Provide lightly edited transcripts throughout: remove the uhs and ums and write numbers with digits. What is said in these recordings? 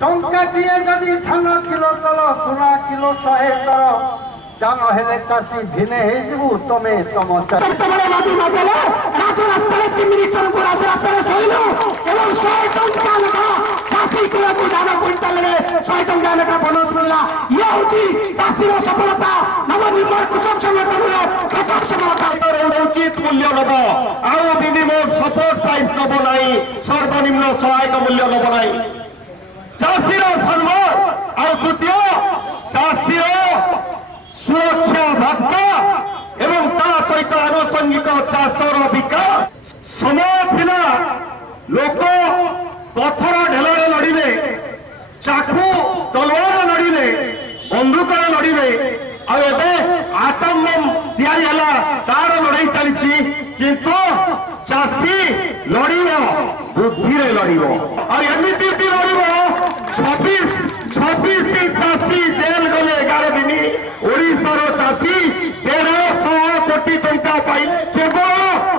टंकाटिए जदि धान किलो कल सोना किलो 100 कर जान हेले चाषी भिने हेजिबु तमे तम चाषी को दान क्विंटाल 100 टंका लेखा बोनस मिलला। ये होची चाषीर सफलता नवनिर्माण कृषक संगठन प्रथम सफलता उचित मूल्य नब आउ मिनिमम सपोर्ट प्राइस नब नहीं सर्वनिम्न सहायक मूल्य नब नहीं चाषीर सम्मान आउ द्वितीय चाषीर सुरक्षा भत्ता एवं ता सहित आनुषंगिक चाषर विकास समय थिला लोक पथर ढेलारे लड़िले चाकू तलवार लड़िले बंदूक लड़िले आटम बम तैयारी हला तार लड़ाई चली किंतु चाषी लड़िब बुद्धि लड़िब एमती लड़िब 26 चाषी जेल गले 11 दिन ओडिशार चाषी 150 कोटी टंका पाई केवल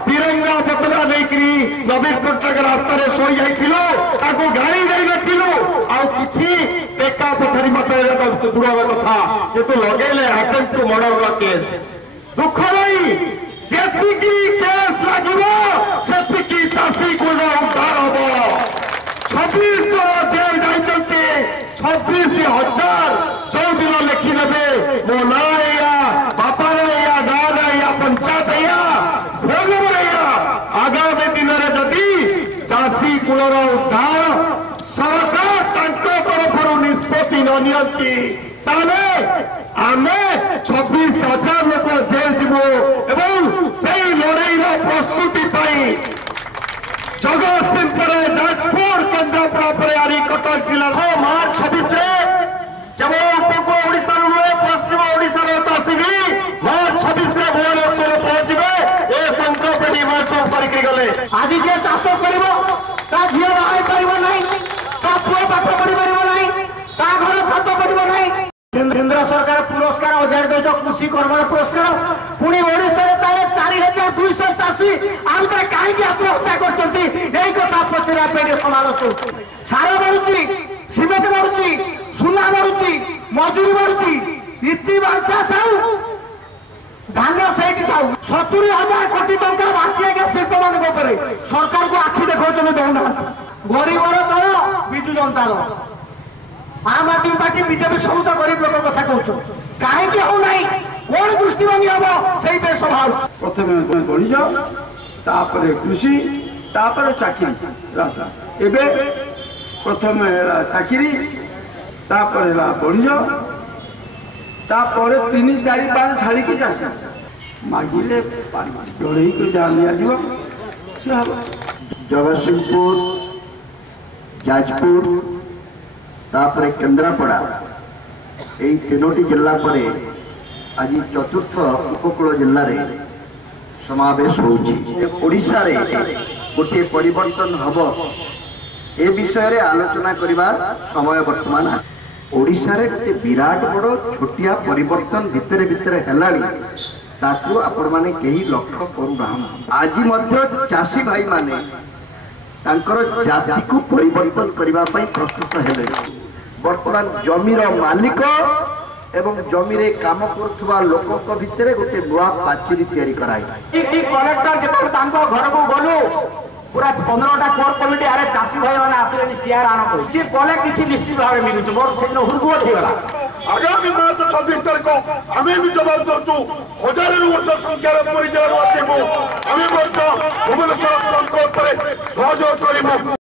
तिरंगा पताका लेकरी नवीन पट्टनायक रास्ता शोई जाइथिलो ताको गाड़ी जाई नथिलो आ किछि टेका पथरी मत दूर कथा किंतु लगेले अटेम्प्ट टू मर्डर केस दुख नहीं जेतिकी केस लागिबो सेतिकी चाषी को उद्धार हबो 26 जन जेल जाइछन्ते 26,000 चौदिन लिखि नेबे मो ना या बापा या दादा या पंचायत या भोग या आगामी दिन में जदि चाषी कूलर उद्धार सरकार तरफ निष्पत्ति न नियंती ताले आमे 26,000 लोक जेल जीवो एवं से लड़ाई प्रस्तुति जगतसिंहपुर जाजपुर केन्द्रापड़ा पर आरी कटक जिला मार्च 26 केवल पूर्व ओडिशा नुहे पश्चिम ओडिशा चाषी भी मार्च 26 भुवनेश्वर पहुंचे ए संकल्प निर्माण करके गले आज जे चाष कर झील बाहर पार नहीं पुओ पाठ पढ़ी पार नहीं घर छत कर नहीं केंद्र सरकार पुरस्कार 1000 कृषि कर्म पुरस्कार पुणी ओडिशा 4200 चाषी आंध्र कहीं आत्महत्या करछंती एई कथा पचरा पे समावेश हो सारा बढ़ुची सीमेंट बढ़ुची सुना बढ़ुची मजूरी बढ़ुची इति बांछा साउ धान सेठी थाउ 70,000 कोटी टंका बाकी है शिल्प मान सरकार को आखि देखा दौना गरीबर दल विजु जनतार आम आदमी पार्टी बीजेपी सब गरीब लोक कथा कहूँ कहीं हो ना कौन दृष्टिभंगी हम से सभा प्रथम बढ़िज तापर कृषि तापर चाकरी एवं प्रथम चाकरी तापर बढ़िज तापर 3 4 5 छाड़ी चाषी मागिले लड़ई को जहाँ लिया जगतसिंहपुर जाजपुर तापर केन्द्रापड़ा यही 3टी जिला पर आज चतुर्थ उपकूल जिले में समावेश होशा गोटे परिवर्तन हम ए विषय रे आलोचना करने समय वर्तमान ओडिशा रे गोटे विराट बड़ छोटिया परिवर्तन भितर भितर हेलानी ताकू आपण माने केही लक्ष्य करूना आज मध्य चाषी भाई माने तांकर जाति को परिवर्तन करने प्रस्तुत हेले वर्तमान जमीर मालिक एवं जमी रे काम करुवा लोक भितर गोटे नुआ पाचेरी तैयारी कराई कलेक्टर जो घर को गलु पूरा 15टा कोर कमिटी आरे चाषी भाई मैंने आसिले चेयर आन कले किसी निश्चित भाव मिलूँ मोर से हुरगुट होगा आगामी मार्च 26 तारीख आम भी जवाब दौचु 1000 संख्यार परिचय आसबू आम भुवनेश्वर सहयोग कर